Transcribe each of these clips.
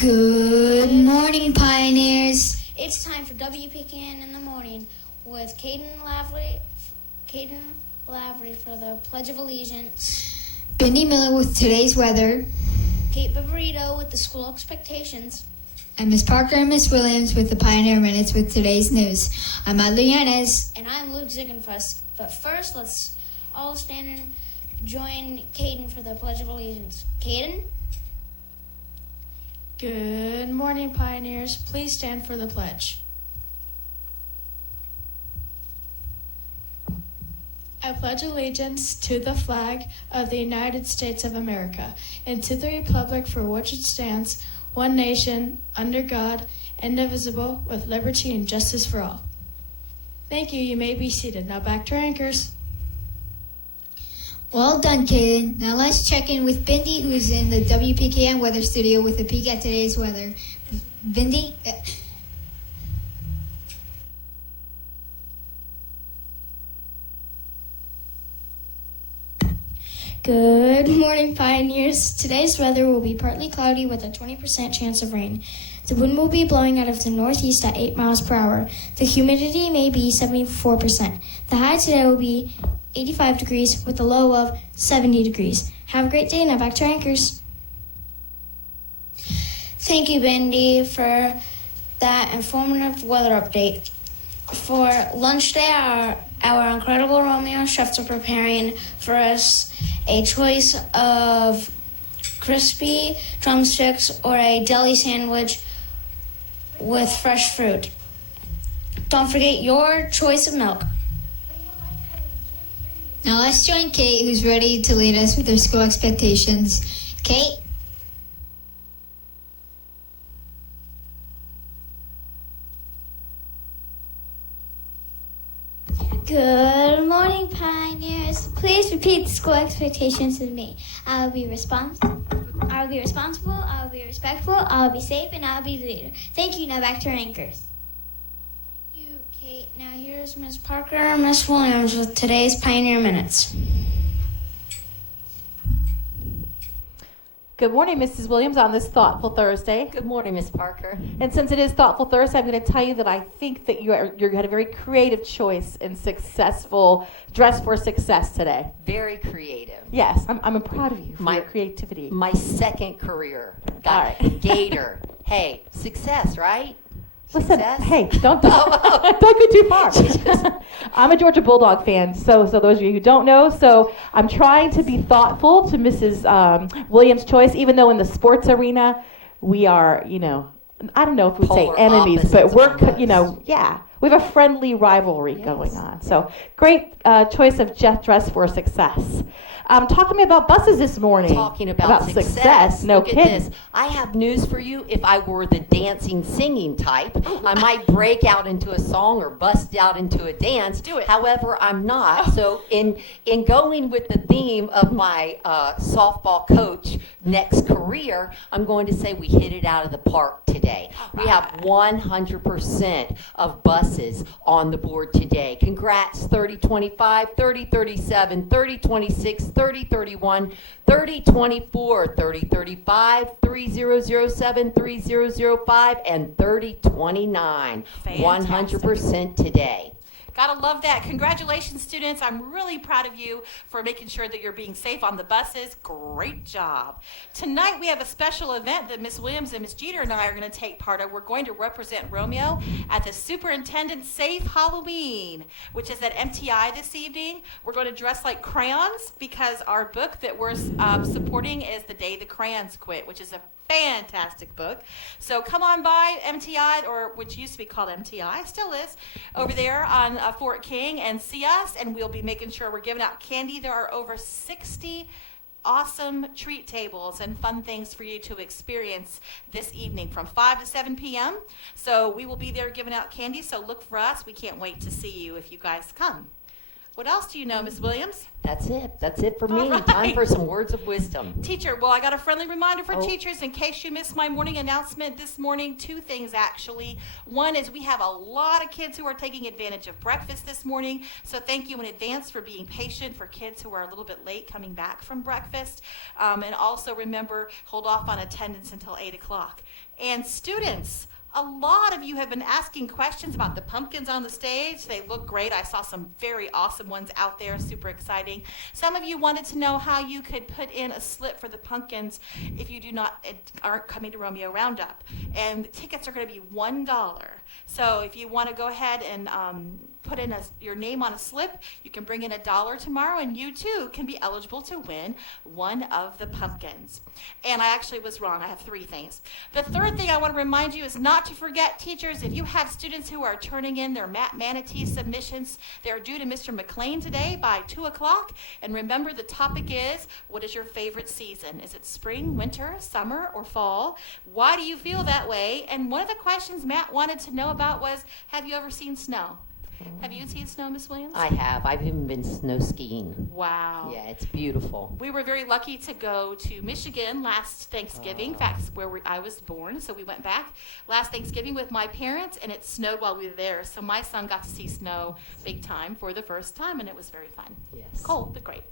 Good morning, Pioneers. It's time for WPKN in the morning with Caden Lavery for the Pledge of Allegiance. Bendy Miller with today's weather. Kate Viverito with the school expectations. And Miss Parker and Miss Williams with the Pioneer Minutes with today's news. I'm Adler Yanez. And I'm Luke Ziegenfuss. But first, let's all stand and join Caden for the Pledge of Allegiance. Caden? Good morning, Pioneers. Please stand for the pledge. I pledge allegiance to the flag of the United States of America and to the republic for which it stands, one nation, under God, indivisible, with liberty and justice for all. Thank you. You may be seated. Now back to our anchors. Well done, Caden. Now let's check in with Bindi, who's in the WPKN weather studio with a peek at today's weather. Bindi? Good morning, Pioneers. Today's weather will be partly cloudy with a 20% chance of rain. The wind will be blowing out of the northeast at 8 miles per hour. The humidity may be 74%. The high today will be 85 degrees with a low of 70 degrees. Have a great day. Now back to our anchors. Thank you, Bendy, for that informative weather update. For lunch day, our incredible Romeo chefs are preparing for us a choice of crispy drumsticks or a deli sandwich with fresh fruit. Don't forget your choice of milk. Now let's join Kate, who's ready to lead us with her school expectations. Kate? Good morning, Pioneers. Please repeat the school expectations with me. I will be responsible, I will be respectful, I will be safe, and I will be the leader. Thank you. Now back to our anchors. Thank you, Kate. Now here's Miss Parker and Miss Williams with today's Pioneer Minutes. Good morning, Mrs. Williams, on this Thoughtful Thursday. Good morning, Miss Parker. And since it is Thoughtful Thursday, I'm going to tell you that I think that you had a very creative choice in successful dress for success today. Very creative. Yes, I'm proud of you for your creativity. My second career. All right. Gator. Hey, success, right? Listen, Success? hey, don't go too far. I'm a Georgia Bulldog fan, so those of you who don't know, so I'm trying to be thoughtful to Mrs. Williams' choice, even though in the sports arena we are, I don't know if we say Polar enemies, but opposites we're, almost. we have a friendly rivalry going on. So great choice of dress for success. Talk to me about buses this morning. Talking about success. No Look kidding. at this. I have news for you. If I were the dancing, singing type, I might break out into a song or bust out into a dance. Do it. However, I'm not. So in going with the theme of my softball coach next career, I'm going to say we hit it out of the park today. We have 100% of buses on the board today. Congrats, 3025, 3037, 3026, 3031, 3024, 3035, 3007, 3005, and 3029. Fantastic. 100% today. Gotta love that. Congratulations, students. I'm really proud of you for making sure that you're being safe on the buses. Great job. Tonight we have a special event that Miss Williams and Miss Jeter and I are going to take part of. We're going to represent Romeo at the Superintendent Safe Halloween, which is at MTI this evening. We're going to dress like crayons because our book that we're supporting is The Day the Crayons Quit, which is a fantastic book. So come on by MTI, or which used to be called MTI, still is, over there on Fort King, and see us, and we'll be making sure we're giving out candy. There are over 60 awesome treat tables and fun things for you to experience this evening from 5 to 7 p.m. So we will be there giving out candy, so look for us. We can't wait to see you if you guys come. What else do you know, Miss Williams? That's it. That's it for me. All right. Time for some words of wisdom. Teacher, well, I got a friendly reminder for Oh. teachers in case you missed my morning announcement this morning. Two things, actually. One is we have a lot of kids who are taking advantage of breakfast this morning, so thank you in advance for being patient for kids who are a little bit late coming back from breakfast. And also remember, hold off on attendance until 8 o'clock. And students, a lot of you have been asking questions about the pumpkins on the stage. They look great. I saw some very awesome ones out there, super exciting. Some of you wanted to know how you could put in a slip for the pumpkins if you aren't coming to Romeo Roundup. And the tickets are going to be $1. So if you want to go ahead and put in your name on a slip, you can bring in $1 tomorrow, and you too can be eligible to win one of the pumpkins. And I actually was wrong. I have 3 things. The third thing I want to remind you is not to forget, teachers, if you have students who are turning in their Manatee submissions, they're due to Mr. McLean today by 2 o'clock. And remember, the topic is, what is your favorite season? Is it spring, winter, summer, or fall? Why do you feel that way? And one of the questions Matt wanted to know about was, have you ever seen snow? Have you seen snow, Miss Williams? I have. I've even been snow skiing. Wow. Yeah, it's beautiful. We were very lucky to go to Michigan last Thanksgiving. In fact, it's where I was born, so we went back last Thanksgiving with my parents, and it snowed while we were there. So my son got to see snow big time for the first time, and it was very fun. Yes. Cold, but great.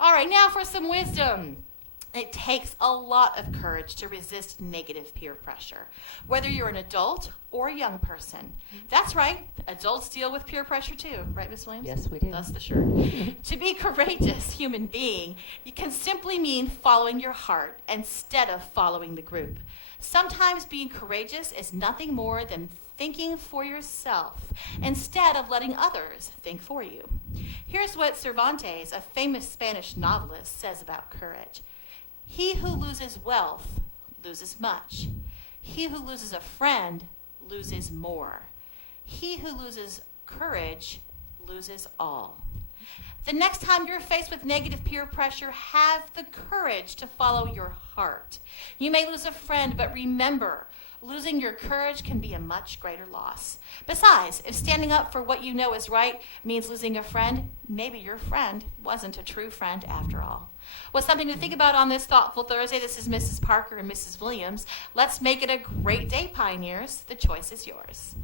All right, now for some wisdom. It takes a lot of courage to resist negative peer pressure, whether you're an adult or a young person. That's right, adults deal with peer pressure too, right, Ms. Williams? Yes, we do. That's the shirt. To be courageous human being, you can simply mean following your heart instead of following the group. Sometimes being courageous is nothing more than thinking for yourself instead of letting others think for you. Here's what Cervantes, a famous Spanish novelist, says about courage. He who loses wealth loses much. He who loses a friend loses more. He who loses courage loses all. The next time you're faced with negative peer pressure, have the courage to follow your heart. You may lose a friend, but remember, losing your courage can be a much greater loss. Besides, if standing up for what you know is right means losing a friend, maybe your friend wasn't a true friend after all. Well, something to think about on this Thoughtful Thursday. This is Mrs. Parker and Mrs. Williams. Let's make it a great day, Pioneers. The choice is yours.